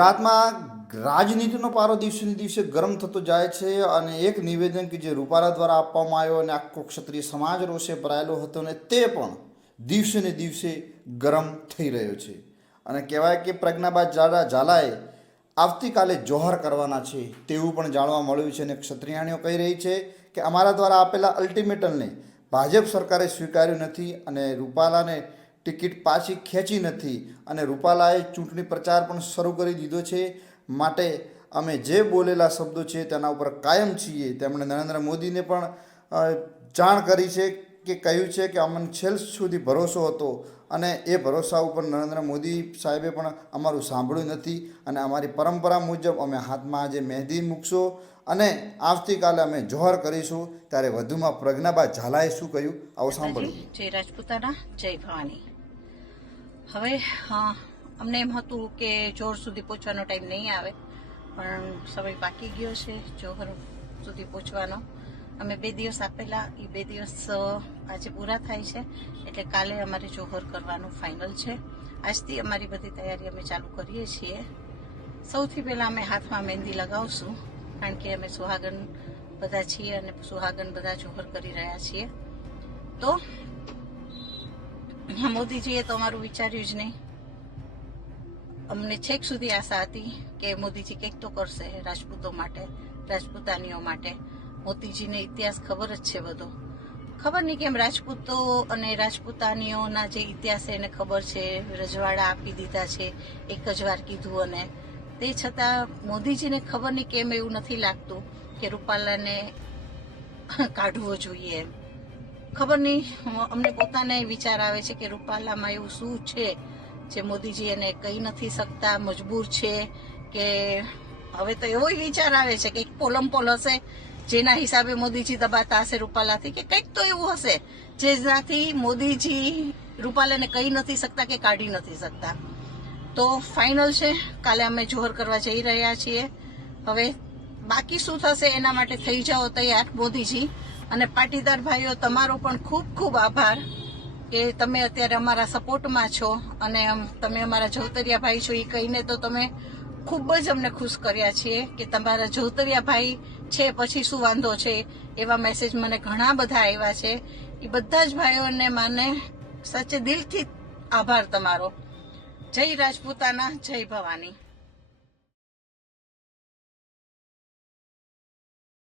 ગુજરાતમાં રાજનીતિનો પારો દિવસેને દિવસે ગરમ થતો જાય છે અને એક નિવેદન કે જે રૂપાલા દ્વારા આપવામાં આવ્યો અને આખો ક્ષત્રિય સમાજ રોષે ભરાયેલો હતો ને તે પણ દિવસેને દિવસે ગરમ થઈ રહ્યો છે. અને કહેવાય કે પ્રજ્ઞાબા ઝાલા ઝાલાએ આવતીકાલે જોહર કરવાના છે તેવું પણ જાણવા મળ્યું છે અને ક્ષત્રિયાણીઓ કહી રહી છે કે અમારા દ્વારા આપેલા અલ્ટિમેટમને ભાજપ સરકારે સ્વીકાર્યું નથી અને રૂપાલાને ટિકિટ પાછી ખેંચી નથી અને રૂપાલાએ ચૂંટણી પ્રચાર પણ શરૂ કરી દીધો છે. માટે અમે જે બોલેલા શબ્દો છે તેના ઉપર કાયમ છીએ. તેમણે નરેન્દ્ર મોદીને પણ જાણ કરી છે કે કહ્યું છે કે અમને છેલ્લ સુધી ભરોસો હતો અને એ ભરોસા ઉપર નરેન્દ્ર મોદી સાહેબે પણ અમારું સાંભળ્યું નથી અને અમારી પરંપરા મુજબ અમે હાથમાં આજે મહેંદી મૂકશો અને આવતીકાલે અમે જોહર કરીશું. ત્યારે વધુમાં પ્રજ્ઞાબા ઝાલાએ શું કહ્યું? આવો સાંભળ્યું જય રાજપૂતાના જય ભવાની. હવે અમને એમ હતું કે જોર સુધી પહોંચવાનો ટાઈમ નહીં આવે, પણ સમય પાકી ગયો છે જોહર સુધી પહોંચવાનો. અમે બે દિવસ આપેલા એ બે દિવસ આજે પૂરા થાય છે, એટલે કાલે અમારે જોહર કરવાનું ફાઇનલ છે. આજથી અમારી બધી તૈયારી અમે ચાલુ કરીએ છીએ. સૌથી પહેલાં અમે હાથમાં મહેંદી લગાવશું, કારણ કે અમે સુહાગન બધા છીએ અને સુહાગન બધા જોહર કરી રહ્યા છીએ. તો હા, મોદીજીએ તો અમારું વિચાર્યું જ નહીં. અમને છેક સુધી આશા હતી કે મોદીજી કંઈક તો કરશે રાજપૂતો માટે રાજપૂતાનીઓ માટે. મોદીજીને ઇતિહાસ ખબર જ છે બધો. ખબર નહીં કેમ રાજપૂતો અને રાજપૂતાનીઓના જે ઇતિહાસ એને ખબર છે રજવાડા આપી દીધા છે એક જ વાર કીધું અને તે છતાં મોદીજીને ખબર નહીં કેમ એવું નથી લાગતું કે રૂપાલાને કાઢવો જોઈએ એમ. ખબર નહીં અમને પોતાને વિચાર આવે છે કે રૂપાલામાં એવું શું છે જે મોદીજી એને કહી નથી શકતા, મજબૂર છે કે હવે તો એવો વિચાર આવે છે કે પોલમ પોલ હશે, જેના હિસાબે મોદીજી દબાતા હશે રૂપાલાથી, કે કંઈક તો એવું હશે, જેનાથી મોદીજી રૂપાલાને કહી નથી શકતા કે કાઢી નથી શકતા. તો ફાઇનલ છે, કાલે અમે જોહર કરવા જઈ રહ્યા છીએ. હવે બાકી શું થશે એના માટે થઈ જાઓ તૈયાર, મોદીજી. અને પાટીદાર ભાઈઓ, તમારો પણ ખૂબ ખૂબ આભાર કે તમે અત્યારે અમારા સપોર્ટમાં છો અને તમે અમારા જોતરિયા ભાઈ છો. એ કહીને તો તમે ખૂબ જ અમને ખુશ કર્યા છીએ કે તમારા જોતરિયા ભાઈ છે, પછી શું વાંધો છે? એવા મેસેજ મને ઘણા બધા આવ્યા છે. એ બધા જ ભાઈઓને મને સાચે દિલથી આભાર તમારો. જય રાજપૂતાના, જય ભવાની.